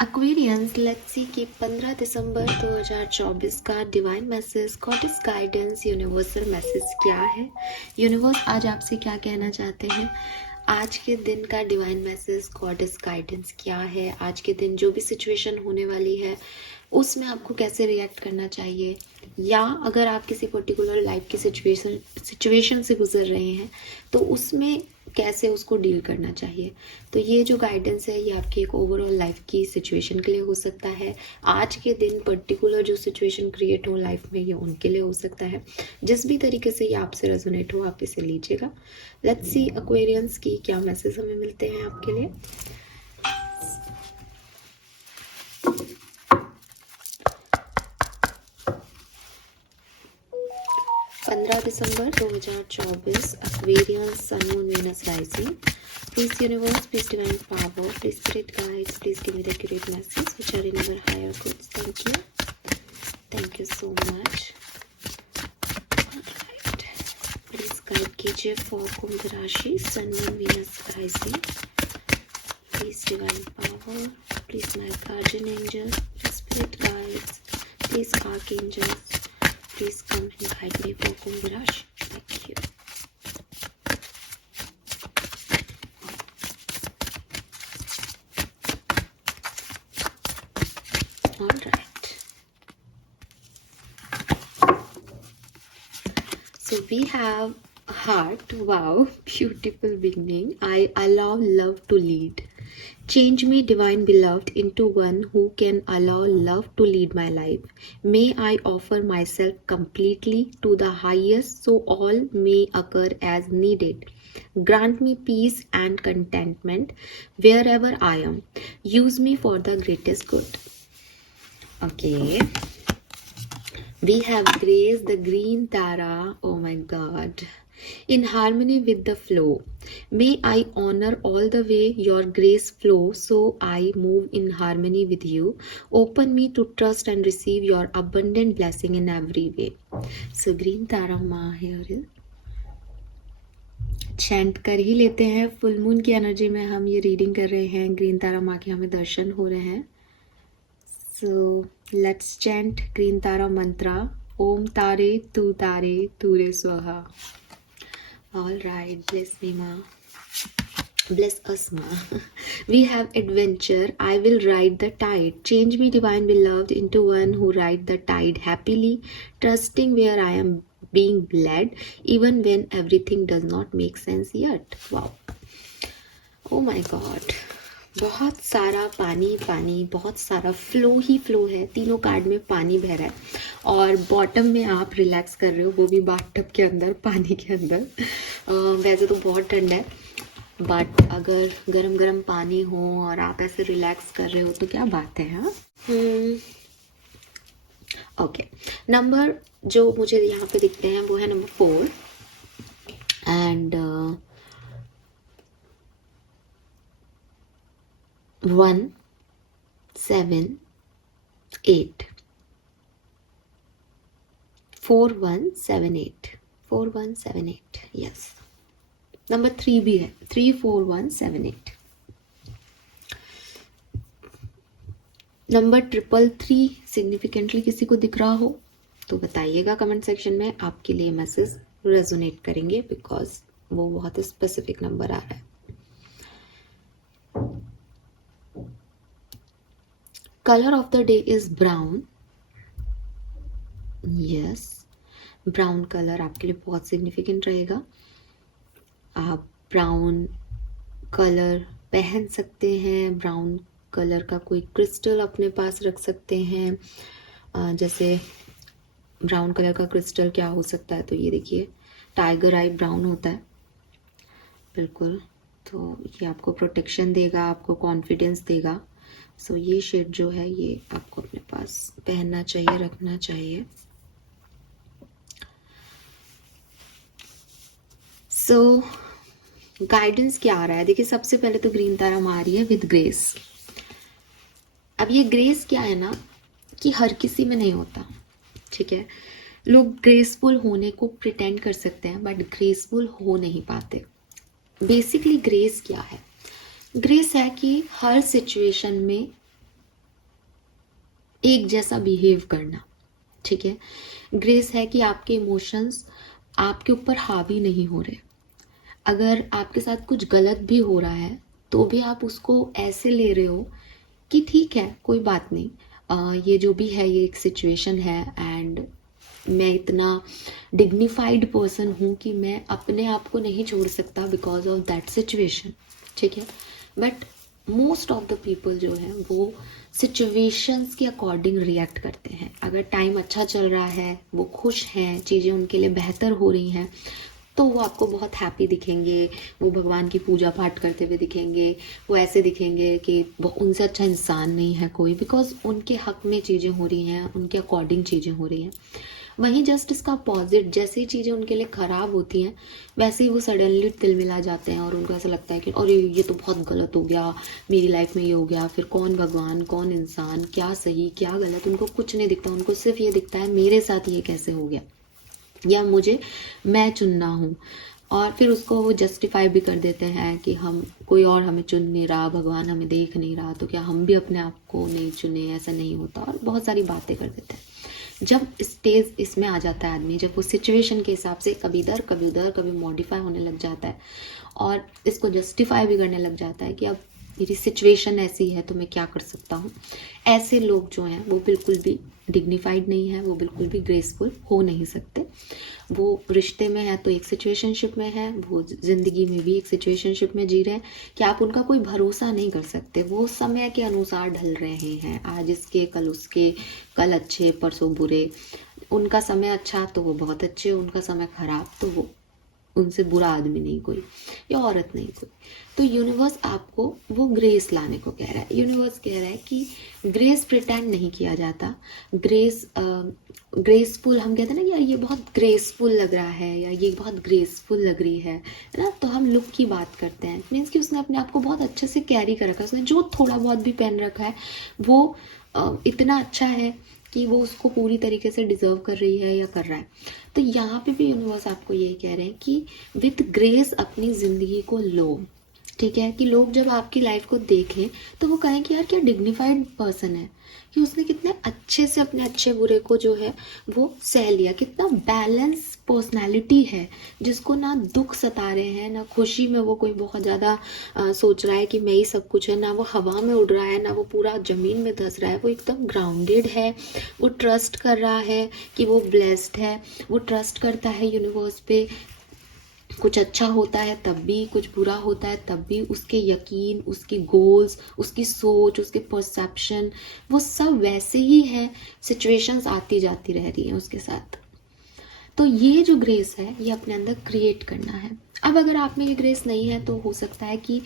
Aquarians, let's see कि 15 दिसंबर 2024 का divine message, goddess guidance, universal message क्या है। यूनिवर्स आज आपसे क्या कहना चाहते हैं। आज के दिन का डिवाइन मैसेज, गॉडेस गाइडेंस क्या है। आज के दिन जो भी सिचुएशन होने वाली है उसमें आपको कैसे रिएक्ट करना चाहिए, या अगर आप किसी पर्टिकुलर लाइफ की सिचुएशन से गुजर रहे हैं तो उसमें कैसे उसको डील करना चाहिए। तो ये जो गाइडेंस है ये आपकी एक ओवरऑल लाइफ की सिचुएशन के लिए हो सकता है। आज के दिन पर्टिकुलर जो सिचुएशन क्रिएट हो लाइफ में ये उनके लिए हो सकता है। जिस भी तरीके से ये आपसे रेजोनेट हो आप इसे लीजिएगा। लेट्स सी एक्वेरियंस की क्या मैसेज हमें मिलते हैं आपके लिए। 15 दिसंबर 2024, Aquarius, Sun, Moon, Venus rising. Please universe, please divine power, please spirit guides, please give me the accurate message which are in our higher goods. Thank you. Thank you so much. Alright. Please guide कीजिए for कुंभ राशि, Sun, Moon, Venus rising. Please divine power, please my guardian angel, please spirit guides, please archangels. Please come and guide me for Kumbh Rashi. Thank you. All right. So we have heart. Wow, beautiful beginning. I allow love to lead. Change me, divine beloved, into one who can allow love to lead my life. May I offer myself completely to the highest so all may occur as needed. Grant me peace and contentment wherever I am. Use me for the greatest good. Okay. We have Grace, the green Tara. Oh my God. In harmony with the flow. May I honor all the way your grace flow so I move in harmony with you. Open me to trust and receive your abundant blessing in every way. So green Tara Ma here. Chant कर ही लेते हैं। Full moon की energy में हम ये reading कर रहे हैं। ग्रीन तारा माँ के हमें दर्शन हो रहे हैं। सो लेट्स चैंट ग्रीन तारा मंत्रा। ओम तारे तू रे स्वाहा। All right, bless me, Ma. Bless us, Ma. We have adventure. I will ride the tide. Change me, divine beloved, into one who ride the tide happily, trusting where I am being led, even when everything does not make sense yet. Wow. Oh my God. बहुत सारा पानी पानी, बहुत सारा flow ही flow है। तीनों card में पानी बह रहा है और बॉटम में आप रिलैक्स कर रहे हो, वो भी बाथटब के अंदर, पानी के अंदर। वैसे तो बहुत ठंड है बट अगर गरम गरम पानी हो और आप ऐसे रिलैक्स कर रहे हो तो क्या बात है। हाँ ओके। नंबर जो मुझे यहाँ पे दिखते हैं वो है नंबर 4 एंड 1 7 8 4 1 7 8 4 1 7 8 यस। नंबर 3 भी है, 3 4 1 7 8। नंबर 333 सिग्निफिकेंटली किसी को दिख रहा हो तो बताइएगा कमेंट सेक्शन में। आपके लिए मैसेज रेजोनेट करेंगे बिकॉज वो बहुत स्पेसिफिक नंबर आ रहा है। Colour of the day is brown. Yes, brown colour आपके लिए बहुत सिग्निफिकेंट रहेगा। आप ब्राउन कलर पहन सकते हैं, ब्राउन कलर का कोई क्रिस्टल अपने पास रख सकते हैं। जैसे ब्राउन कलर का क्रिस्टल क्या हो सकता है, तो ये देखिए टाइगर आई ब्राउन होता है बिल्कुल। तो ये आपको प्रोटेक्शन देगा, आपको कॉन्फिडेंस देगा। सो ये शेड जो है ये आपको अपने पास पहनना चाहिए, रखना चाहिए। सो गाइडेंस क्या आ रहा है, देखिए सबसे पहले तो ग्रीन तारा आ रही है विद ग्रेस। अब ये ग्रेस क्या है ना कि हर किसी में नहीं होता, ठीक है। लोग ग्रेसफुल होने को प्रिटेंड कर सकते हैं बट ग्रेसफुल हो नहीं पाते। बेसिकली ग्रेस क्या है, ग्रेस है कि हर सिचुएशन में एक जैसा बिहेव करना, ठीक है। ग्रेस है कि आपके इमोशंस आपके ऊपर हावी नहीं हो रहे। अगर आपके साथ कुछ गलत भी हो रहा है तो भी आप उसको ऐसे ले रहे हो कि ठीक है, कोई बात नहीं, ये जो भी है ये एक सिचुएशन है, एंड मैं इतना डिग्निफाइड पर्सन हूँ कि मैं अपने आप को नहीं छोड़ सकता बिकॉज ऑफ दैट सिचुएशन, ठीक है। But most of the people जो है वो सिचुएशंस के अकॉर्डिंग रिएक्ट करते हैं। अगर टाइम अच्छा चल रहा है, वो खुश हैं, चीज़ें उनके लिए बेहतर हो रही हैं, तो वो आपको बहुत हैप्पी दिखेंगे, वो भगवान की पूजा पाठ करते हुए दिखेंगे, वो ऐसे दिखेंगे कि वो उनसे अच्छा इंसान नहीं है कोई, बिकॉज उनके हक में चीज़ें हो रही हैं, उनके अकॉर्डिंग चीज़ें हो रही हैं। वहीं जस्ट इसका अपोजिट, जैसे ही चीज़ें उनके लिए ख़राब होती हैं वैसे ही वो सडनली तिलमिला जाते हैं और उनको ऐसा लगता है कि अरे ये तो बहुत गलत हो गया, मेरी लाइफ में ये हो गया, फिर कौन भगवान कौन इंसान, क्या सही क्या गलत, उनको कुछ नहीं दिखता, उनको सिर्फ ये दिखता है मेरे साथ ये कैसे हो गया, या मुझे मैं चुनना हूँ। और फिर उसको वो जस्टिफाई भी कर देते हैं कि हम कोई और हमें चुन नहीं रहा, भगवान हमें देख नहीं रहा, तो क्या हम भी अपने आप को नहीं चुने, ऐसा नहीं होता, और बहुत सारी बातें कर देते हैं। जब स्टेज इसमें आ जाता है आदमी, जब वो सिचुएशन के हिसाब से कभी इधर कभी उधर कभी मॉडिफाई होने लग जाता है और इसको जस्टिफाई भी करने लग जाता है कि अब मेरी सिचुएशन ऐसी है तो मैं क्या कर सकता हूँ, ऐसे लोग जो हैं वो बिल्कुल भी डिग्निफाइड नहीं है, वो बिल्कुल भी ग्रेसफुल हो नहीं सकते। वो रिश्ते में है तो एक सिचुएशनशिप में है, वो ज़िंदगी में भी एक सिचुएशनशिप में जी रहे हैं कि आप उनका कोई भरोसा नहीं कर सकते। वो समय के अनुसार ढल रहे हैं, आज इसके कल उसके, कल अच्छे परसों बुरे। उनका समय अच्छा तो वो बहुत अच्छे, उनका समय खराब तो वो उनसे बुरा आदमी नहीं कोई, या औरत नहीं कोई। तो यूनिवर्स आपको वो ग्रेस लाने को कह रहा है। यूनिवर्स कह रहा है कि ग्रेस प्रिटेंड नहीं किया जाता। ग्रेसफुल, हम कहते हैं ना कि यार ये बहुत ग्रेसफुल लग रहा है या ये बहुत ग्रेसफुल लग रही है ना, तो हम लुक की बात करते हैं। मीन्स कि उसने अपने आप को बहुत अच्छे से कैरी कर रखा है, उसने जो थोड़ा बहुत भी पहन रखा है वो इतना अच्छा है कि वो उसको पूरी तरीके से डिजर्व कर रही है या कर रहा है। तो यहाँ पे भी यूनिवर्स आपको यही कह रहे हैं कि विथ ग्रेस अपनी ज़िंदगी को लो, ठीक है। कि लोग जब आपकी लाइफ को देखें तो वो कहें कि यार क्या डिग्निफाइड पर्सन है, कि उसने कितने अच्छे से अपने अच्छे बुरे को जो है वो सह लिया, कितना बैलेंस पर्सनालिटी है, जिसको ना दुख सता रहे हैं ना खुशी में वो कोई बहुत ज़्यादा सोच रहा है कि मैं ही सब कुछ है, ना वो हवा में उड़ रहा है ना वो पूरा ज़मीन में धंस रहा है, वो एकदम ग्राउंडेड है। वो ट्रस्ट कर रहा है कि वो ब्लेस्ड है, वो ट्रस्ट करता है यूनिवर्स पे। कुछ अच्छा होता है तब भी, कुछ बुरा होता है तब भी, उसके यकीन, उसकी गोल्स, उसकी सोच, उसके परसेप्शन, वो सब वैसे ही है। सिचुएशंस आती जाती रह रही हैं उसके साथ। तो ये जो ग्रेस है ये अपने अंदर क्रिएट करना है। अब अगर आप में ये ग्रेस नहीं है तो हो सकता है कि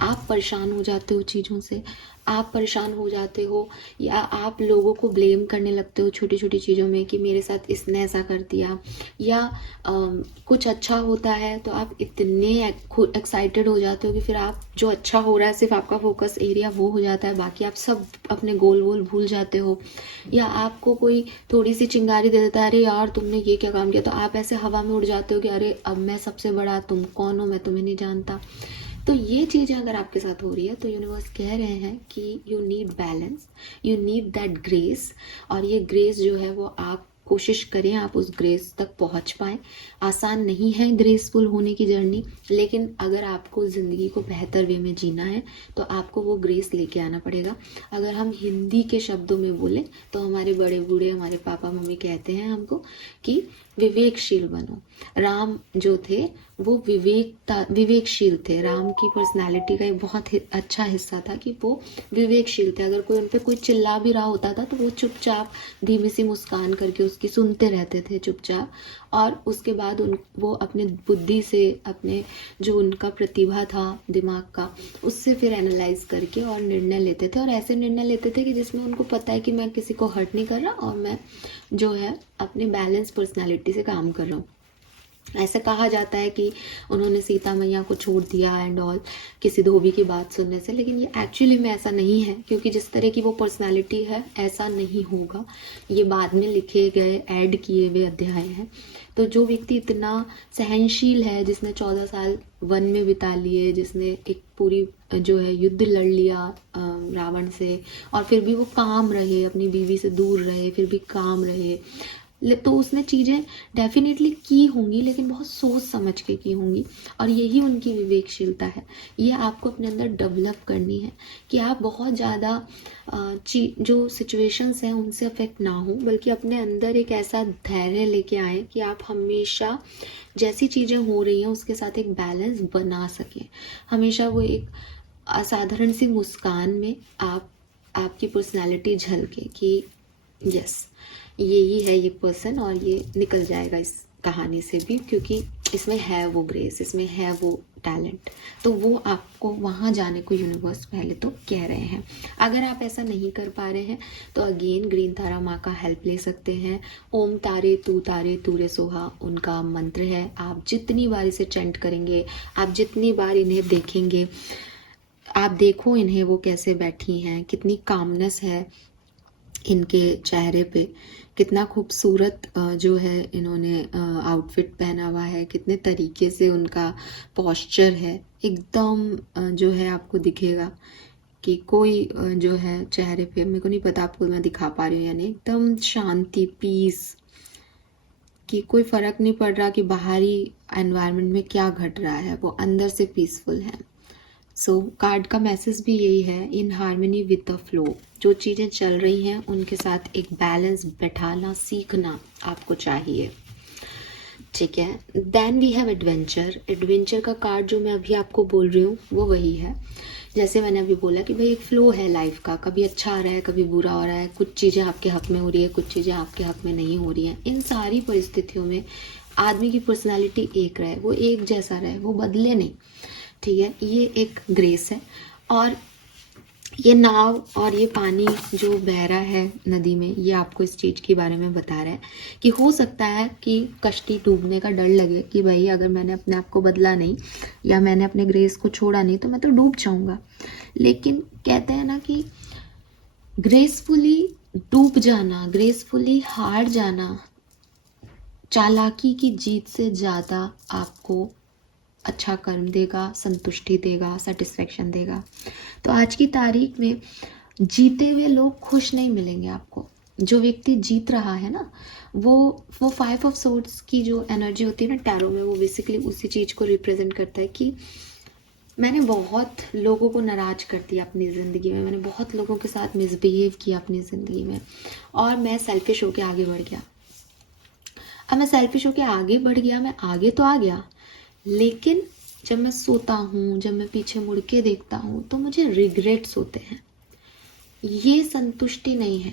आप परेशान हो जाते हो चीज़ों से, आप परेशान हो जाते हो, या आप लोगों को ब्लेम करने लगते हो छोटी छोटी चीज़ों में कि मेरे साथ इसने ऐसा कर दिया, या कुछ अच्छा होता है तो आप इतने एक्साइटेड हो जाते हो कि फिर आप जो अच्छा हो रहा है सिर्फ आपका फोकस एरिया वो हो जाता है, बाकी आप सब अपने गोल वोल भूल जाते हो। या आपको कोई थोड़ी सी चिंगारी दे देता है, अरे यार तुमने ये क्या काम किया, तो आप ऐसे हवा में उड़ जाते हो कि अरे अब मैं सबसे बड़ा, तुम कौन हो, मैं तुम्हें नहीं जानता। तो ये चीज़ें अगर आपके साथ हो रही है तो यूनिवर्स कह रहे हैं कि you need balance, you need that grace. और ये ग्रेस जो है वो आप कोशिश करें आप उस ग्रेस तक पहुंच पाएँ। आसान नहीं है ग्रेसफुल होने की जर्नी, लेकिन अगर आपको ज़िंदगी को बेहतर वे में जीना है तो आपको वो ग्रेस लेके आना पड़ेगा। अगर हम हिंदी के शब्दों में बोलें तो हमारे बड़े बूढ़े, हमारे पापा मम्मी कहते हैं हमको कि विवेकशील बनो। राम जो थे वो विवेकशील थे। राम की पर्सनालिटी का एक बहुत अच्छा हिस्सा था कि वो विवेकशील थे। अगर कोई उन पर कोई चिल्ला भी रहा होता था तो वो चुपचाप धीमी सी मुस्कान करके उसकी सुनते रहते थे चुपचाप, और उसके बाद वो अपने बुद्धि से, अपने जो उनका प्रतिभा था दिमाग का, उससे फिर एनालाइज करके और निर्णय लेते थे। और ऐसे निर्णय लेते थे कि जिसमें उनको पता है कि मैं किसी को हर्ट नहीं कर रहा और मैं जो है अपने बैलेंस पर्सनालिटी से काम कर रहा हूँ। ऐसा कहा जाता है कि उन्होंने सीता मैया को छोड़ दिया एंड ऑल, किसी धोबी की बात सुनने से, लेकिन ये एक्चुअली में ऐसा नहीं है, क्योंकि जिस तरह की वो पर्सनालिटी है ऐसा नहीं होगा। ये बाद में लिखे गए ऐड किए हुए अध्याय हैं। तो जो व्यक्ति इतना सहनशील है, जिसने 14 साल वन में बिता लिए, जिसने एक पूरी जो है युद्ध लड़ लिया रावण से, और फिर भी वो काम रहे, अपनी बीवी से दूर रहे, फिर भी काम रहे, तो उसने चीज़ें डेफिनेटली की होंगी, लेकिन बहुत सोच समझ के की होंगी। और यही उनकी विवेकशीलता है। ये आपको अपने अंदर डेवलप करनी है कि आप बहुत ज़्यादा जो सिचुएशंस हैं उनसे अफेक्ट ना हो, बल्कि अपने अंदर एक ऐसा धैर्य लेके आए कि आप हमेशा जैसी चीज़ें हो रही हैं उसके साथ एक बैलेंस बना सकें। हमेशा वो एक असाधारण सी मुस्कान में आपकी पर्सनैलिटी झलके कि यस, यही है ये पर्सन, और ये निकल जाएगा इस कहानी से भी, क्योंकि इसमें है वो ग्रेस, इसमें है वो टैलेंट। तो वो आपको वहाँ जाने को यूनिवर्स पहले तो कह रहे हैं। अगर आप ऐसा नहीं कर पा रहे हैं तो अगेन ग्रीन तारा माँ का हेल्प ले सकते हैं। ओम तारे तू रे सोहा उनका मंत्र है। आप जितनी बार इसे चैंट करेंगे, आप जितनी बार इन्हें देखेंगे, आप देखो इन्हें वो कैसे बैठी हैं, कितनी कामनेस है इनके चेहरे पे, कितना खूबसूरत जो है इन्होंने आउटफिट पहना हुआ है, कितने तरीके से उनका पॉस्चर है, एकदम जो है आपको दिखेगा कि कोई जो है चेहरे पे, मेरे को नहीं पता आपको मैं दिखा पा रही हूँ या नहीं, एकदम शांति, पीस, कि कोई फ़र्क नहीं पड़ रहा कि बाहरी एनवायरनमेंट में क्या घट रहा है, वो अंदर से पीसफुल है। सो कार्ड का मैसेज भी यही है, in harmony with the flow. जो चीज़ें चल रही हैं उनके साथ एक बैलेंस बैठाना सीखना आपको चाहिए, ठीक है। Then we have adventure. Adventure का कार्ड जो मैं अभी आपको बोल रही हूँ वो वही है, जैसे मैंने अभी बोला कि भाई एक फ्लो है लाइफ का, कभी अच्छा आ रहा है, कभी बुरा हो रहा है, कुछ चीज़ें आपके हक में हो रही है, कुछ चीज़ें आपके हक में नहीं हो रही हैं। इन सारी परिस्थितियों में आदमी की पर्सनैलिटी एक रहे, वो एक जैसा रहे, वो बदले नहीं, ठीक है। ये एक ग्रेस है। और ये नाव और ये पानी जो बह रहा है नदी में, ये आपको इस चीज़ के बारे में बता रहा है कि हो सकता है कि कश्ती डूबने का डर लगे कि भाई अगर मैंने अपने आप को बदला नहीं या मैंने अपने ग्रेस को छोड़ा नहीं तो मैं तो डूब जाऊंगा। लेकिन कहते हैं ना कि ग्रेसफुली डूब जाना, ग्रेसफुली हार जाना, चालाकी की जीत से ज़्यादा आपको अच्छा कर्म देगा, संतुष्टि देगा, सेटिस्फेक्शन देगा। तो आज की तारीख में जीते हुए लोग खुश नहीं मिलेंगे आपको। जो व्यक्ति जीत रहा है ना, वो 5 ऑफ सोर्ड्स की जो एनर्जी होती है ना टैरो में, वो बेसिकली उसी चीज़ को रिप्रेजेंट करता है कि मैंने बहुत लोगों को नाराज कर दिया अपनी ज़िंदगी में, मैंने बहुत लोगों के साथ मिसबिहेव किया अपनी ज़िंदगी में, और मैं सेल्फिश होकर आगे बढ़ गया। अब मैं सेल्फिश होकर आगे बढ़ गया, मैं आगे तो आ गया, लेकिन जब मैं सोता हूँ, जब मैं पीछे मुड़ के देखता हूँ तो मुझे रिग्रेट्स होते हैं। ये संतुष्टि नहीं है।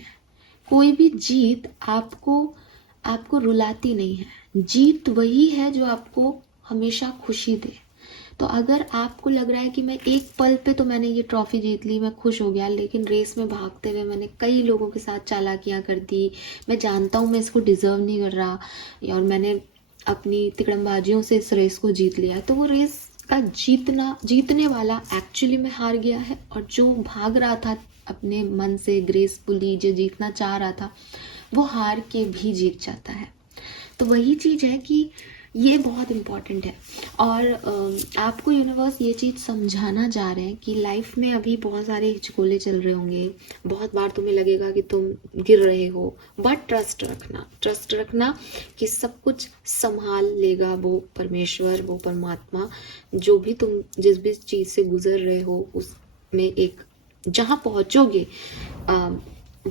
कोई भी जीत आपको रुलाती नहीं है। जीत वही है जो आपको हमेशा खुशी दे। तो अगर आपको लग रहा है कि मैं एक पल पे तो मैंने ये ट्रॉफी जीत ली, मैं खुश हो गया, लेकिन रेस में भागते हुए मैंने कई लोगों के साथ चालाकियाँ कर दी, मैं जानता हूँ मैं इसको डिज़र्व नहीं कर रहा, और मैंने अपनी तिकड़मबाजियों से इस रेस को जीत लिया है, तो वो रेस का जीतने वाला एक्चुअली में हार गया है, और जो भाग रहा था अपने मन से ग्रेसफुली, जो जीतना चाह रहा था, वो हार के भी जीत जाता है। तो वही चीज़ है कि ये बहुत इम्पॉर्टेंट है। और आपको यूनिवर्स ये चीज़ समझाना चाह रहे हैं कि लाइफ में अभी बहुत सारे हिचकोले चल रहे होंगे, बहुत बार तुम्हें लगेगा कि तुम गिर रहे हो, बट ट्रस्ट रखना कि सब कुछ संभाल लेगा वो परमेश्वर, वो परमात्मा। जो भी तुम जिस भी चीज़ से गुजर रहे हो उसमें एक जहाँ पहुँचोगे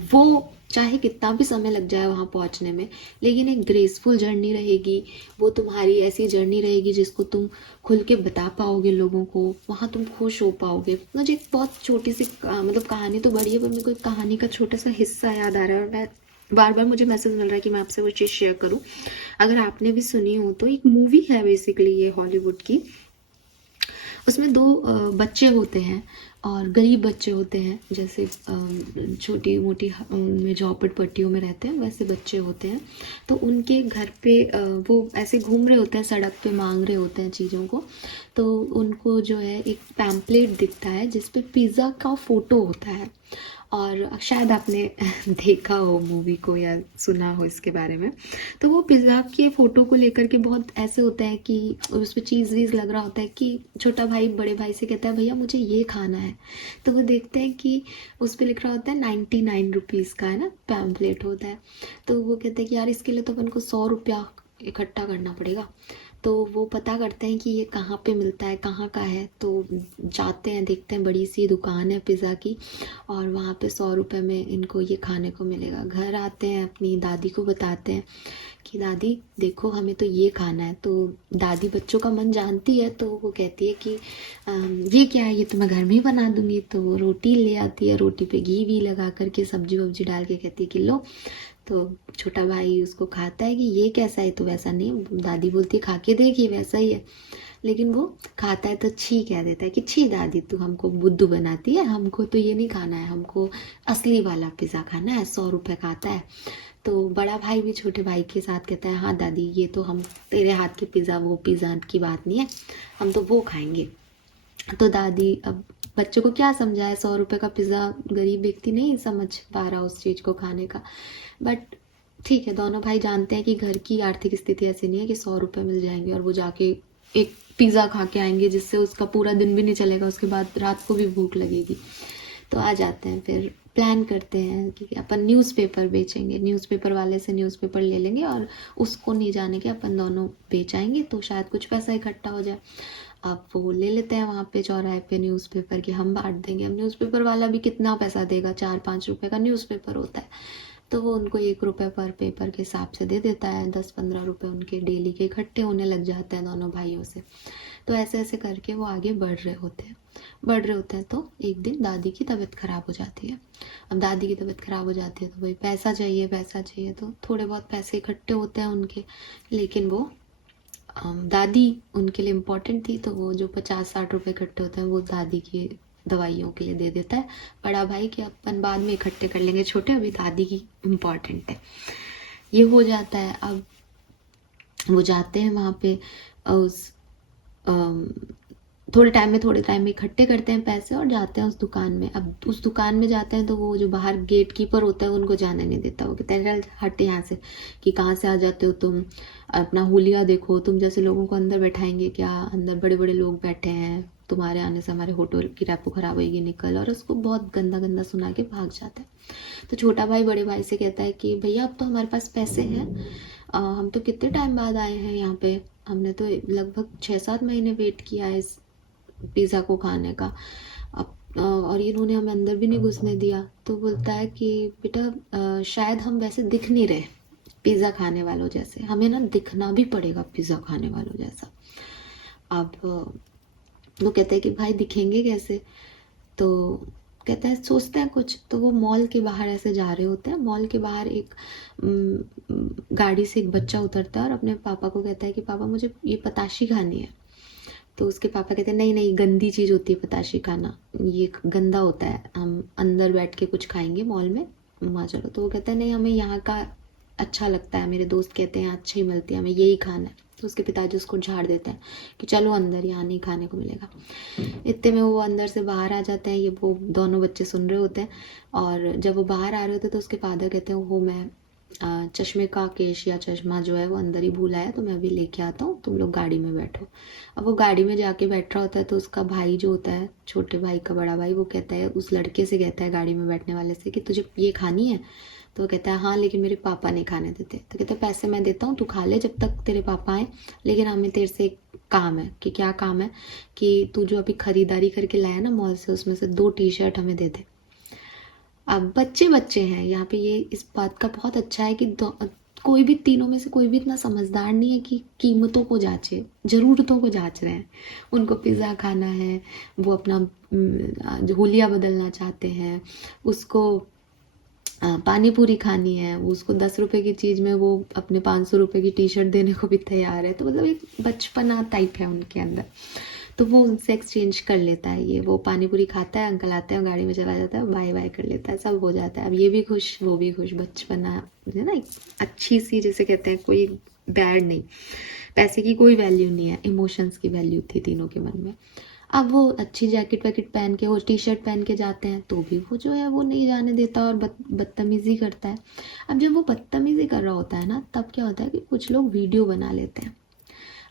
वो चाहे कितना भी समय लग जाए वहाँ पहुँचने में, लेकिन एक ग्रेसफुल जर्नी रहेगी। वो तुम्हारी ऐसी जर्नी रहेगी जिसको तुम खुल के बता पाओगे लोगों को, वहाँ तुम खुश हो पाओगे। मुझे एक बहुत छोटी सी मतलब कहानी तो बड़ी है, पर मेरे को एक कहानी का छोटा सा हिस्सा याद आ रहा है, और मैं बार बार मुझे मैसेज मिल रहा है कि मैं आपसे वो चीज़ शेयर करूँ। अगर आपने भी सुनी हो तो एक मूवी है बेसिकली ये हॉलीवुड की, उसमें 2 बच्चे होते हैं, और गरीब बच्चे होते हैं, जैसे छोटी मोटी में झोपड़पट्टियों में रहते हैं वैसे बच्चे होते हैं, तो उनके घर पे वो ऐसे घूम रहे होते हैं, सड़क पे मांग रहे होते हैं चीज़ों को। तो उनको जो है एक पैम्पलेट दिखता है जिस पे पिज़्ज़ा का फ़ोटो होता है, और शायद आपने देखा हो मूवी को या सुना हो इसके बारे में। तो वो पिज़्ज़ा के फ़ोटो को लेकर के बहुत ऐसे होता है कि उस पर चीज़ वीज़ लग रहा होता है कि छोटा भाई बड़े भाई से कहता है भैया मुझे ये खाना है। तो वो देखते हैं कि उस पर लिख रहा होता है 99 रुपीज़ का, है ना, पैम्पलेट होता है। तो वो कहते हैं कि यार इसके लिए तो अपन को 100 रुपया इकट्ठा करना पड़ेगा। तो वो पता करते हैं कि ये कहाँ पे मिलता है, कहाँ का है। तो जाते हैं, देखते हैं बड़ी सी दुकान है पिज़्ज़ा की, और वहाँ पे 100 रुपये में इनको ये खाने को मिलेगा। घर आते हैं, अपनी दादी को बताते हैं कि दादी देखो हमें तो ये खाना है। तो दादी बच्चों का मन जानती है, तो वो कहती है कि ये क्या है, ये तो मैं घर में ही बना दूँगी। तो वो रोटी ले आती है, रोटी पे घी वी लगा करके सब्जी वब्जी डाल के कहती है कि लो। तो छोटा भाई उसको खाता है कि ये कैसा है, तो वैसा नहीं। दादी बोलती है खा के देखिए वैसा ही है, लेकिन वो खाता है तो छी कह देता है कि छी दादी तू हमको बुद्धू बनाती है, हमको तो ये नहीं खाना है, हमको असली वाला पिज़्ज़ा खाना है, 100 रुपये का आता है। तो बड़ा भाई भी छोटे भाई के साथ कहता है हाँ दादी ये तो हम तेरे हाथ के पिज़्ज़ा, वो पिज़्ज़ा की बात नहीं है, हम तो वो खाएंगे। तो दादी अब बच्चों को क्या समझाए, 100 रुपये का पिज़्ज़ा गरीब व्यक्ति नहीं समझ पा रहा उस चीज़ को खाने का। बट ठीक है, दोनों भाई जानते हैं कि घर की आर्थिक स्थिति ऐसी नहीं है कि 100 रुपये मिल जाएंगे और वो जाके एक पिज़्ज़ा खा के आएंगे जिससे उसका पूरा दिन भी नहीं चलेगा, उसके बाद रात को भी भूख लगेगी। तो आ जाते हैं, फिर प्लान करते हैं कि अपन न्यूज़पेपर बेचेंगे, न्यूज़पेपर वाले से न्यूज़पेपर ले लेंगे और उसको नहीं जाने के अपन दोनों बेच आएंगे तो शायद कुछ पैसा इकट्ठा हो जाए। अब वो ले लेते हैं वहाँ पे चौराहे पे न्यूज़पेपर कि हम बांट देंगे। अब न्यूज़पेपर वाला भी कितना पैसा देगा, 4-5 रुपये का न्यूज़पेपर होता है, तो वो उनको 1 रुपये पर पेपर के हिसाब से दे देता है। 10-15 रुपये उनके डेली के इकट्ठे होने लग जाते हैं दोनों भाइयों से। तो ऐसे ऐसे करके वो आगे बढ़ रहे होते हैं। तो एक दिन दादी की तबीयत ख़राब हो जाती है। अब दादी की तबीयत ख़राब हो जाती है तो भाई पैसा चाहिए, तो थोड़े बहुत पैसे इकट्ठे होते हैं उनके, लेकिन वो दादी उनके लिए इम्पोर्टेंट थी, तो वो जो 50-60 रुपये इकट्ठे होते हैं वो दादी की दवाइयों के लिए दे देता है। बड़ा भाई कि अपन बाद में इकट्ठे कर लेंगे छोटे, अभी दादी की इम्पोर्टेंट है। ये हो जाता है। अब वो जाते हैं वहाँ पे उस थोड़े टाइम में इकट्ठे करते हैं पैसे और जाते हैं उस दुकान में। अब उस दुकान में जाते हैं तो वो जो बाहर गेट कीपर होता है उनको जाने नहीं देता। वो कहते हैं चल हट यहाँ से, कि कहाँ से आ जाते हो तुम, अपना हुलिया देखो, तुम जैसे लोगों को अंदर बैठाएंगे क्या, अंदर बड़े बड़े लोग बैठे हैं, तुम्हारे आने से हमारे होटल की रैपो खराब होगी, निकल। और उसको बहुत गंदा गंदा सुना के भाग जाता है। तो छोटा भाई बड़े भाई से कहता है कि भैया अब तो हमारे पास पैसे हैं, हम तो कितने टाइम बाद आए हैं यहाँ पे, हमने तो लगभग 6-7 महीने वेट किया है इस पिज़्ज़ा को खाने का, अब और इन्होंने हमें अंदर भी नहीं घुसने दिया। तो बोलता है कि बेटा शायद हम वैसे दिख नहीं रहे पिज़्ज़ा खाने वालों जैसे, हमें ना दिखना भी पड़ेगा पिज़्ज़ा खाने वालों जैसा। अब वो कहते हैं कि भाई दिखेंगे कैसे, तो कहता है सोचते हैं कुछ। तो वो मॉल के बाहर ऐसे जा रहे होते हैं, मॉल के बाहर एक गाड़ी से एक बच्चा उतरता है और अपने पापा को कहता है कि पापा मुझे ये पताशी खानी है। तो उसके पापा कहते हैं नहीं नहीं, गंदी चीज़ होती है पताशी खाना, ये गंदा होता है, हम अंदर बैठ के कुछ खाएंगे मॉल में, वहाँ चलो। तो वो कहता है नहीं हमें यहाँ का अच्छा लगता है, मेरे दोस्त कहते हैं अच्छी मिलती है, हमें यही खाना है। तो उसके पिताजी उसको झाड़ देते हैं कि चलो अंदर, यहाँ नहीं खाने को मिलेगा। इतने में वो अंदर से बाहर आ जाते हैं, ये वो दोनों बच्चे सुन रहे होते हैं। और जब वो बाहर आ रहे होते हैं तो उसके फादर कहते हैं वो मैं चश्मे का केश या चश्मा जो है वो अंदर ही भूल आया, तो मैं अभी लेके आता हूँ, तुम लोग गाड़ी में बैठो। अब वो गाड़ी में जाके बैठ रहा होता है तो उसका भाई जो होता है, छोटे भाई का बड़ा भाई, वो कहता है उस लड़के से, कहता है गाड़ी में बैठने वाले से कि तुझे ये खानी है। तो वो कहता है हाँ लेकिन मेरे पापा नहीं खाने देते। तो कहता है पैसे मैं देता हूँ, तू खा ले जब तक तेरे पापा आए, लेकिन हमें तेरे से एक काम है। कि क्या काम है, कि तू जो अभी खरीदारी करके लाया ना मॉल से, उसमें से 2 टी-शर्ट हमें दे दे। अब बच्चे हैं यहाँ पे, ये इस बात का बहुत अच्छा है कि कोई भी तीनों में से कोई भी इतना समझदार नहीं है कि कीमतों को जांचे, ज़रूरतों को जांच रहे हैं। उनको पिज़्ज़ा खाना है, वो अपना हुलिया बदलना चाहते हैं, उसको पानी पूरी खानी है, उसको 10 रुपए की चीज़ में वो अपने 500 रुपए की टी-शर्ट देने को भी तैयार है। तो मतलब एक बचपना टाइप है उनके अंदर। तो वो उनसे एक्सचेंज कर लेता है, ये वो पानी पूरी खाता है, अंकल आते हैं गाड़ी में चला जाता है, बाय बाय कर लेता है, सब हो जाता है। अब ये भी खुश वो भी खुश, बचपना है ना, एक अच्छी सी, जैसे कहते हैं कोई बैड नहीं, पैसे की कोई वैल्यू नहीं है, इमोशंस की वैल्यू थी तीनों के मन में। अब वो अच्छी जैकेट वैकेट पहन के, वो टी शर्ट पहन के जाते हैं तो भी वो जो है वो नहीं जाने देता और बदतमीज़ी करता है। अब जब वो बदतमीज़ी कर रहा होता है ना, तब क्या होता है कि कुछ लोग वीडियो बना लेते हैं।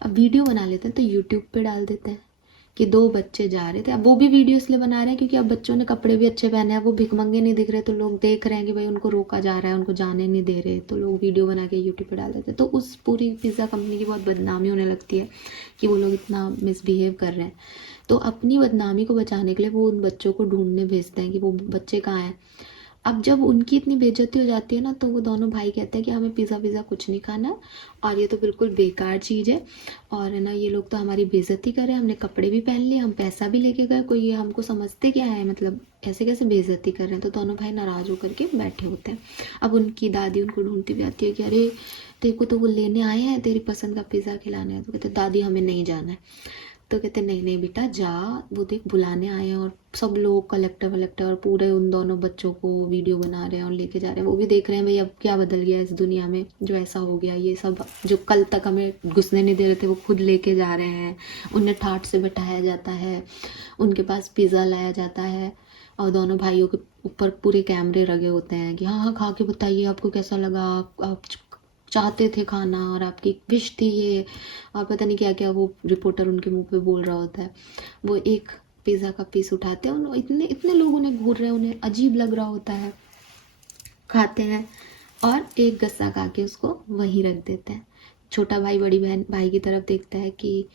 अब वीडियो बना लेते हैं तो यूट्यूब पे डाल देते हैं कि 2 बच्चे जा रहे थे। अब वो भी वीडियो इसलिए बना रहे हैं क्योंकि अब बच्चों ने कपड़े भी अच्छे पहने हैं, वो भिखमंगे नहीं दिख रहे, तो लोग देख रहे हैं कि भाई उनको रोका जा रहा है, उनको जाने नहीं दे रहे, तो लोग वीडियो बना के यूट्यूब पे डाल देते हैं। तो उस पूरी पिज़्ज़ा कंपनी की बहुत बदनामी होने लगती है कि वो लोग इतना मिसबिहेव कर रहे हैं। तो अपनी बदनामी को बचाने के लिए वो उन बच्चों को ढूंढने भेजते हैं कि वो बच्चे कहाँ हैं। अब जब उनकी इतनी बेइज्जती हो जाती है ना, तो वो दोनों भाई कहते हैं कि हमें पिज़्ज़ा कुछ नहीं खाना और ये तो बिल्कुल बेकार चीज़ है, और है ना ये लोग तो हमारी बेइज्जती कर रहे हैं, हमने कपड़े भी पहन लिए, हम पैसा भी लेके गए, कोई ये हमको समझते क्या है, मतलब ऐसे कैसे बेइज्जती कर रहे हैं। तो दोनों भाई नाराज़ होकर के बैठे होते हैं। अब उनकी दादी उनको ढूंढती भी आती है कि अरे तेरे को तो वो लेने आए हैं, तेरी पसंद का पिज़्ज़ा खिलाने हैं। तो कहते दादी हमें नहीं जाना है। तो कहते नहीं नहीं बेटा जा, वो देख बुलाने आए हैं, और सब लोग कलेक्टर वलेक्टर और पूरे उन दोनों बच्चों को वीडियो बना रहे हैं और लेके जा रहे हैं। वो भी देख रहे हैं भाई अब क्या बदल गया इस दुनिया में जो ऐसा हो गया, ये सब जो कल तक हमें घुसने नहीं दे रहे थे वो खुद लेके जा रहे हैं, उन्हें ठाट से बैठाया जाता है, उनके पास पिज़्ज़ा लाया जाता है, और दोनों भाइयों के ऊपर पूरे कैमरे लगे होते हैं कि हाँ हाँ खा के बताइए आपको कैसा लगा, आप चाहते थे खाना और आपकी विश थी ये, और पता नहीं क्या क्या वो रिपोर्टर उनके मुंह पे बोल रहा होता है। वो एक पिज़्ज़ा का पीस उठाते हैं, इतने इतने लोग उन्हें घूर रहे हैं, उन्हें अजीब लग रहा होता है, खाते हैं और एक गस्सा खा के उसको वहीं रख देते हैं। छोटा भाई बड़ी बहन भाई की तरफ देखता है कि,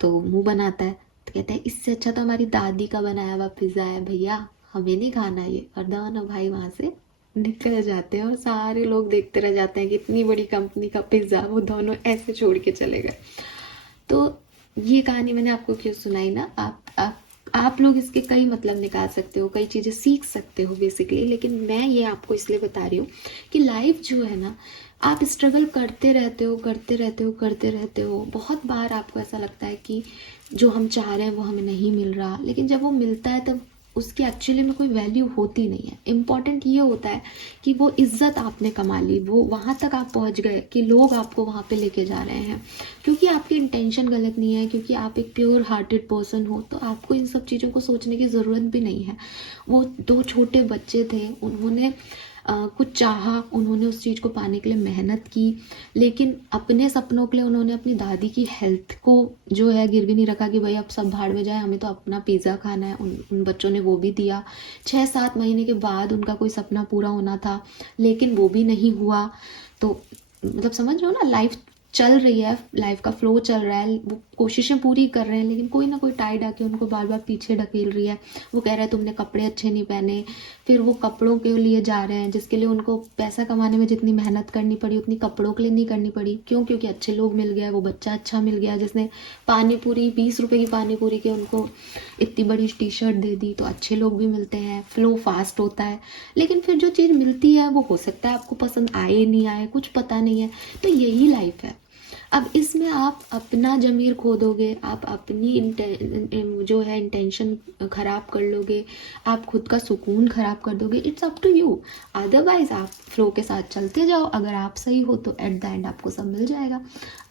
तो मुंह बनाता है, तो कहता है इससे अच्छा तो हमारी दादी का बनाया हुआ पिज़्ज़ा है भैया, हमें नहीं खाना ये। और दोनों भाई वहाँ से निकल जाते हैं और सारे लोग देखते रह जाते हैं कि इतनी बड़ी कंपनी का पिज़्ज़ा वो दोनों ऐसे छोड़ के चले गए। तो ये कहानी मैंने आपको क्यों सुनाई ना, आप लोग इसके कई मतलब निकाल सकते हो, कई चीज़ें सीख सकते हो बेसिकली, लेकिन मैं ये आपको इसलिए बता रही हूँ कि लाइफ जो है ना, आप स्ट्रगल करते रहते हो करते रहते हो करते रहते हो। बहुत बार आपको ऐसा लगता है कि जो हम चाह रहे हैं वो हमें नहीं मिल रहा, लेकिन जब वो मिलता है तब उसकी एक्चुअली में कोई वैल्यू होती नहीं है। इम्पॉर्टेंट ये होता है कि वो इज्जत आपने कमा ली, वो वहाँ तक आप पहुँच गए कि लोग आपको वहाँ पे लेके जा रहे हैं, क्योंकि आपकी इंटेंशन गलत नहीं है, क्योंकि आप एक प्योर हार्टेड पर्सन हो, तो आपको इन सब चीज़ों को सोचने की ज़रूरत भी नहीं है। वो 2 छोटे बच्चे थे, उन्होंने कुछ चाहा, उन्होंने उस चीज़ को पाने के लिए मेहनत की, लेकिन अपने सपनों के लिए उन्होंने अपनी दादी की हेल्थ को जो है गिरवी नहीं रखा कि भाई अब सब भाड़ में जाए, हमें तो अपना पिज़्ज़ा खाना है। उन बच्चों ने वो भी दिया। 6-7 महीने के बाद उनका कोई सपना पूरा होना था, लेकिन वो भी नहीं हुआ। तो मतलब समझ रहे हो ना, लाइफ चल रही है, लाइफ का फ्लो चल रहा है, वो कोशिशें पूरी कर रहे हैं, लेकिन कोई ना कोई टाइड आके उनको बार बार पीछे ढकेल रही है। वो कह रहा है तुमने कपड़े अच्छे नहीं पहने, फिर वो कपड़ों के लिए जा रहे हैं जिसके लिए उनको पैसा कमाने में जितनी मेहनत करनी पड़ी उतनी कपड़ों के लिए नहीं करनी पड़ी। क्यों? क्योंकि अच्छे लोग मिल गए, वो बच्चा अच्छा मिल गया जिसने पानी पूरी 20 रुपए की पानी पूरी के उनको इतनी बड़ी टी शर्ट दे दी। तो अच्छे लोग भी मिलते हैं, फ्लो फास्ट होता है, लेकिन फिर जो चीज़ मिलती है वो हो सकता है आपको पसंद आए नहीं आए, कुछ पता नहीं है। तो यही लाइफ है। अब इसमें आप अपना ज़मीर खो दोगे, आप अपनी जो है इंटेंशन ख़राब कर लोगे, आप खुद का सुकून ख़राब कर दोगे। It's up to you. Otherwise आप फ्लो के साथ चलते जाओ, अगर आप सही हो तो एट द एंड आपको सब मिल जाएगा।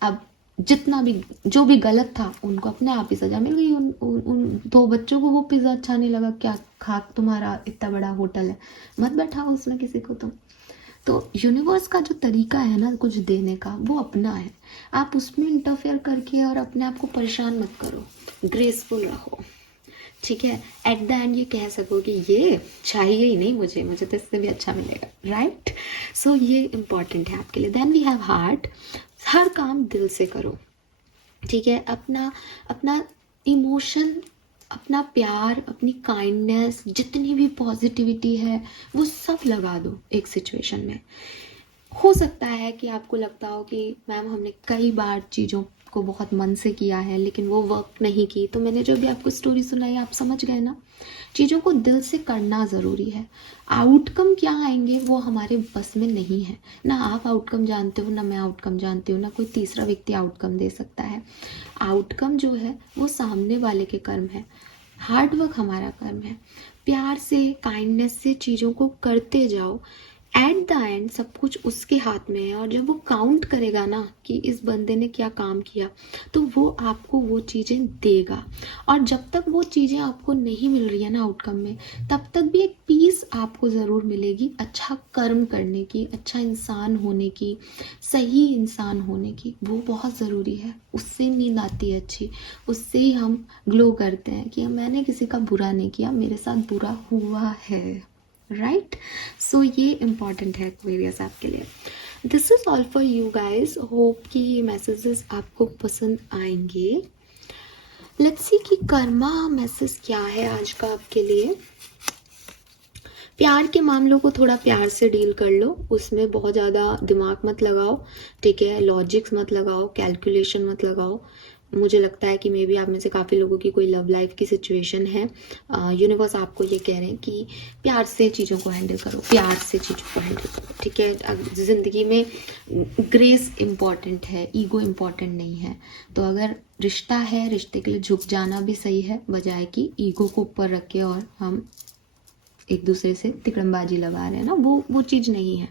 अब जितना भी जो भी गलत था उनको अपने आप ही सजा मिल गई। उन 2 बच्चों को वो पिज़्ज़ा अच्छा नहीं लगा, क्या खाक तुम्हारा इतना बड़ा होटल है, मत बैठाओ उसमें किसी को तुम। तो यूनिवर्स का जो तरीका है ना कुछ देने का, वो अपना है। आप उसमें इंटरफेयर करके और अपने आप को परेशान मत करो, ग्रेसफुल रहो, ठीक है। एट द एंड ये कह सको कि ये चाहिए ही नहीं मुझे, मुझे तो इससे भी अच्छा मिलेगा, राइट। सो ये इम्पॉर्टेंट है आपके लिए। Then we have heart. हर काम दिल से करो, ठीक है। अपना अपना इमोशन, अपना प्यार, अपनी काइंडनेस, जितनी भी पॉजिटिविटी है वो सब लगा दो एक सिचुएशन में। हो सकता है कि आपको लगता हो कि मैम हमने कई बार चीज़ों को बहुत मन से किया है लेकिन वो वर्क नहीं की। तो मैंने जो भी आपको स्टोरी सुनाई आप समझ गए ना चीज़ों को दिल से करना ज़रूरी है। आउटकम क्या आएंगे वो हमारे बस में नहीं है। ना आप आउटकम जानते हो, ना मैं आउटकम जानती हूँ, ना कोई तीसरा व्यक्ति आउटकम दे सकता है। आउटकम जो है वो सामने वाले के कर्म है, हार्ड वर्क हमारा कर्म है। प्यार से, काइंडनेस से चीज़ों को करते जाओ। एट द एंड सब कुछ उसके हाथ में है, और जब वो काउंट करेगा ना कि इस बंदे ने क्या काम किया, तो वो आपको वो चीज़ें देगा। और जब तक वो चीज़ें आपको नहीं मिल रही है ना आउटकम में, तब तक भी एक पीस आपको ज़रूर मिलेगी अच्छा कर्म करने की, अच्छा इंसान होने की, सही इंसान होने की। वो बहुत ज़रूरी है, उससे नींद आती है अच्छी, उससे ही हम ग्लो करते हैं कि मैंने किसी का बुरा नहीं किया, मेरे साथ बुरा हुआ है, राइट। सो ये इम्पॉर्टेंट है एक्वेरियस आपके लिए। This is all for you guys, hope कि ये मैसेजेस आपको पसंद आएंगे। लेट्स सी कि कर्मा मैसेज क्या है आज का आपके लिए। प्यार के मामलों को थोड़ा प्यार से डील कर लो, उसमें बहुत ज़्यादा दिमाग मत लगाओ, ठीक है, लॉजिक्स मत लगाओ, कैलकुलेशन मत लगाओ। मुझे लगता है कि मे बी आप में से काफ़ी लोगों की कोई लव लाइफ की सिचुएशन है। यूनिवर्स आपको ये कह रहे हैं कि प्यार से चीज़ों को हैंडल करो, प्यार से चीज़ों को हैंडल करो, ठीक है। ज़िंदगी में ग्रेस इम्पॉर्टेंट है, ईगो इम्पॉर्टेंट नहीं है। तो अगर रिश्ता है, रिश्ते के लिए झुक जाना भी सही है, बजाय कि ईगो को ऊपर रख के और हम एक दूसरे से तिकड़मबाजी लगा रहे हैं ना, वो चीज़ नहीं है।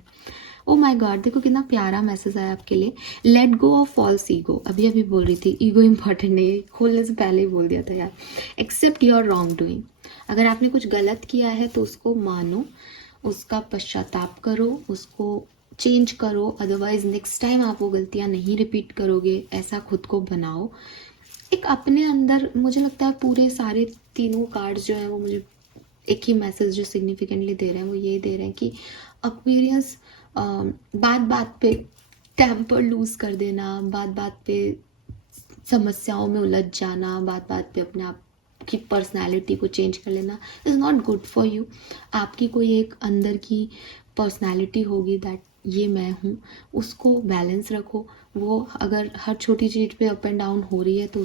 ओ माय गॉड, देखो कितना प्यारा मैसेज आया आपके लिए। Let go of false ego. अभी अभी बोल रही थी ईगो इंपॉर्टेंट नहीं है, खोलने से पहले ही बोल दिया था यार। Accept your wrong doing. अगर आपने कुछ गलत किया है तो उसको मानो, उसका पश्चाताप करो, उसको चेंज करो। अदरवाइज नेक्स्ट टाइम आप वो गलतियाँ नहीं रिपीट करोगे, ऐसा खुद को बनाओ। एक अपने अंदर, मुझे लगता है पूरे सारे तीनों कार्ड्स जो हैं वो मुझे एक ही मैसेज जो सिग्निफिकेंटली दे रहे हैं, वो ये दे रहे हैं कि एक्वेरियस बात बात पे टेम्पर लूज कर देना, बात बात पे समस्याओं में उलझ जाना, बात बात पे अपने आप की पर्सनालिटी को चेंज कर लेना is not good for you. आपकी कोई एक अंदर की पर्सनालिटी होगी दैट ये मैं हूँ, उसको बैलेंस रखो। वो अगर हर छोटी चीज़ पे अप एंड डाउन हो रही है तो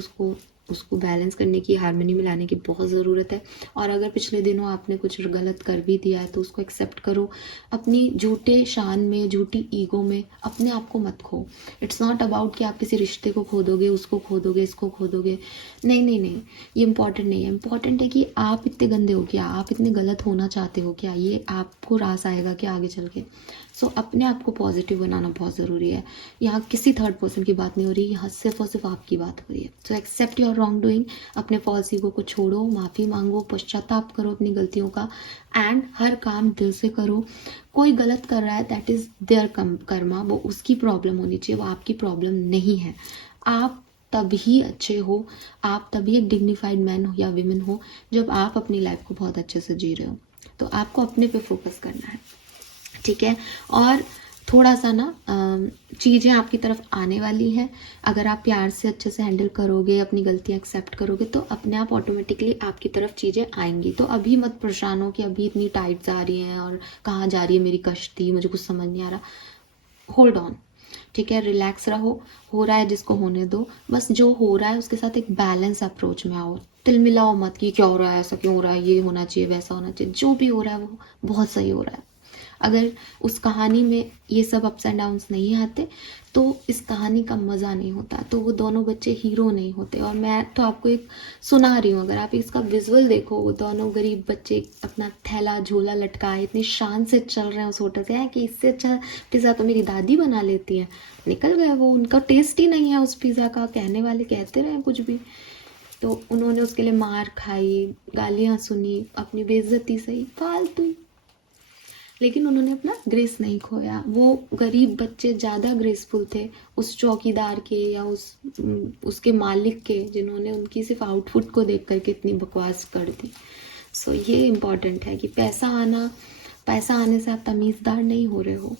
उसको बैलेंस करने की, हार्मनी में लाने की बहुत ज़रूरत है। और अगर पिछले दिनों आपने कुछ गलत कर भी दिया है तो उसको एक्सेप्ट करो। अपनी झूठे शान में, झूठी ईगो में अपने आप को मत खो। इट्स नॉट अबाउट कि आप किसी रिश्ते को खो दोगे, उसको खो दोगे, इसको खो दोगे। नहीं नहीं नहीं, ये इंपॉर्टेंट नहीं है। इंपॉर्टेंट है कि आप इतने गंदे हो क्या, आप इतने गलत होना चाहते हो क्या, ये आपको रास आएगा क्या आगे चल के। सो अपने आप को पॉजिटिव बनाना बहुत ज़रूरी है। यहाँ किसी थर्ड पर्सन की बात नहीं हो रही, यहाँ सिर्फ और सिर्फ आपकी बात हो रही है। So except your wrong doing, अपने फॉल्स ईगो को छोड़ो, माफ़ी मांगो, पश्चाताप करो अपनी गलतियों का, एंड हर काम दिल से करो। कोई गलत कर रहा है, दैट इज़ देयर कर्मा, वो उसकी प्रॉब्लम होनी चाहिए, वो आपकी प्रॉब्लम नहीं है। आप तभी अच्छे हो, आप तभी एक डिग्निफाइड मैन हो या विमेन हो जब आप अपनी लाइफ को बहुत अच्छे से जी रहे हो। तो आपको अपने पे फोकस करना है, ठीक है। और थोड़ा सा ना चीज़ें आपकी तरफ आने वाली हैं। अगर आप प्यार से अच्छे से हैंडल करोगे, अपनी गलतियाँ एक्सेप्ट करोगे, तो अपने आप ऑटोमेटिकली आपकी तरफ चीज़ें आएंगी। तो अभी मत परेशान हो कि अभी इतनी टाइट्स आ रही हैं और कहाँ जा रही है मेरी कश्ती, मुझे कुछ समझ नहीं आ रहा। होल्ड ऑन, ठीक है, रिलैक्स रहो। हो रहा है जिसको होने दो, बस जो हो रहा है उसके साथ एक बैलेंस अप्रोच में आओ। तिल मिलाओ मत कि क्या हो रहा है, ऐसा क्यों हो रहा है, ये होना चाहिए, वैसा होना चाहिए। जो भी हो रहा है वो बहुत सही हो रहा है। अगर उस कहानी में ये सब अप्स एंड डाउन्स नहीं आते तो इस कहानी का मज़ा नहीं होता, तो वो दोनों बच्चे हीरो नहीं होते। और मैं तो आपको एक सुना रही हूँ, अगर आप इसका विजुअल देखो, वो दोनों गरीब बच्चे अपना थैला झोला लटकाए इतनी शान से चल रहे हैं उस होटल से, है कि इससे अच्छा पिज़्ज़ा तो मेरी दादी बना लेती है। निकल गए वो, उनका टेस्ट ही नहीं है उस पिज़्ज़ा का, कहने वाले कहते रहे कुछ भी। तो उन्होंने उसके लिए मार खाई, गालियाँ सुनी, अपनी बेइज्जती सही, फालतू। लेकिन उन्होंने अपना ग्रेस नहीं खोया। वो गरीब बच्चे ज़्यादा ग्रेसफुल थे उस चौकीदार के या उसके मालिक के, जिन्होंने उनकी सिर्फ आउटफुट को देख करके इतनी बकवास कर दी। सो ये इम्पॉर्टेंट है कि पैसा आने से आप तमीज़दार नहीं हो रहे हो,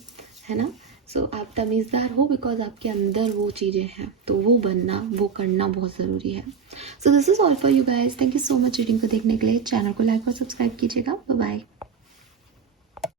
है ना। सो आप तमीज़दार हो बिकॉज आपके अंदर वो चीज़ें हैं, तो वो बनना, वो करना बहुत ज़रूरी है। So this is all for you guys. Thank you so much reading को देखने के लिए। चैनल को लाइक और सब्सक्राइब कीजिएगा। Bye bye.